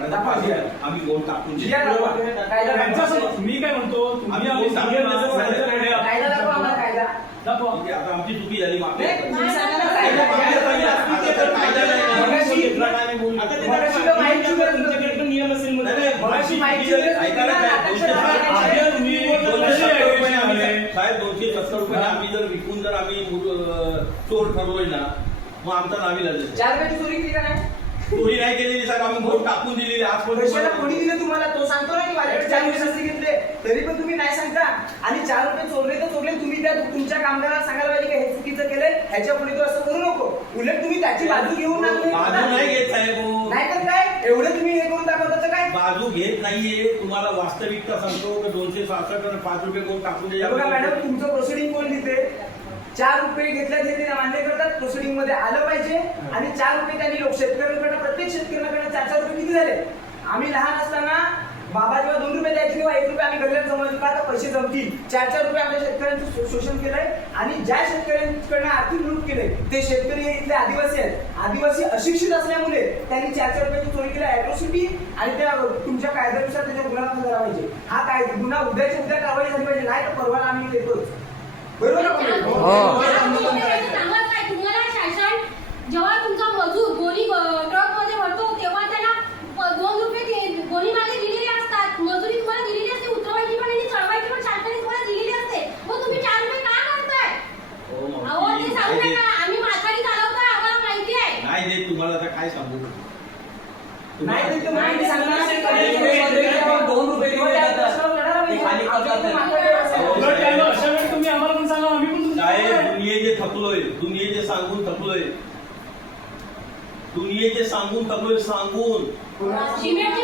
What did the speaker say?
दाखवा पाहिजे. आम्ही गोल टाकून. त्यांच्यासोबत. मी काय म्हणतो तुम्ही आम्ही दाखवा. ठीक आहे, आता आमची चुकी झाली माफी साहेब, दोनशे सत्तर- रुपये आम्ही जर विकून जर आम्ही चोर ठरलोय ना मग आमचा नावी लागेल चार रुपयाची चोरी केली का नाही? चोरी नाही केलेली साहेब आम्ही भोट टाकून दिलेली पैशाला कोणी दिले तुम्हाला? तो सांगतो ना की माझ्याकडे चार रुपये घेतले तरी पण तुम्ही नाही सांगता. आणि चार रुपये चोरले तर चोरले. तुम्ही त्या तुमच्या कामगाराला सांगायला पाहिजे की हे चुकीचं केलंय. ह्याच्या पुढे तो असं करू नको. उलट तुम्ही त्याची बाजू घेऊन ना तुम्ही बाजू नाही घेत साहेब. हो. नाही तर काय? एवढं तुम्ही हे करून दाखवता तर काय? बाजू घेत नाहीये. तुम्हाला वास्तविकता सांगतो. की दोनशे सहासष्ट आणि पाच रुपये कोण टाकून हे बघा मॅडम तुमचं प्रोसिडिंग कोण लिहिते चार रुपये घेतल्या ते मान्य करतात प्रोसिडिंगमध्ये आलं पाहिजे. आणि चार रुपये त्यांनी लोक शेतकऱ्यांकडनं प्रत्येक शेतकऱ्यांकडनं चार चार रुपये किती झाले? आम्ही लहान असताना बाबा जेव्हा दोन रुपये द्यायचे तेव्हा एक रुपये आम्ही गल्ल्यात जमवले का पैसे जमतील. चार चार रुपये आमच्या शेतकऱ्यांचं शोषण केलंय आणि ज्या शेतकऱ्यांकडनं आर्थिक लूट केलंय ते शेतकरी हे इथले आदिवासी आहेत. आदिवासी अशिक्षित असल्यामुळे त्यांनी चार चार रुपयाची चोरी केली अॅट्रॉसिटी आणि त्या तुमच्या कायद्यानुसार त्याच्या गुन्हा दाखल झाला पाहिजे. हा काय गुन्हा उद्याच्या उद्या कारवाई झाली पाहिजे. नाही तर परवाना आम्ही देतोच बरोबर? तुम्हाला शासन जेव्हा तुमचा मजूर गोणी ट्रकमध्ये भरतो तेव्हा त्याला प- दोन रुपये ते- गोणी मागे दिलेले असतात. मजुरी तुम्हाला दिलेली असते उतरवायची पण आणि चढवायची पण शासनाने तुम्हाला दिलेली असते. मग तुम्ही चार रुपये का करताय हो, मावशी, अहो ते सांगू नाही नका. देत. आम्ही माथाडी चालवतोय आम्हाला माहिती आहे? नाही देत तुम्हाला आता काय सांगू? नाही तर सांगणार. एक दोन रुपये. ते खाली करतात. उलट अशा वेळी तुम्ही आम्हाला पण आहे. दुनियेचे थकलोय दुनियेचे सांगून थकलोय दुनियेचे सांगून थकलोय सांगून सिमेंट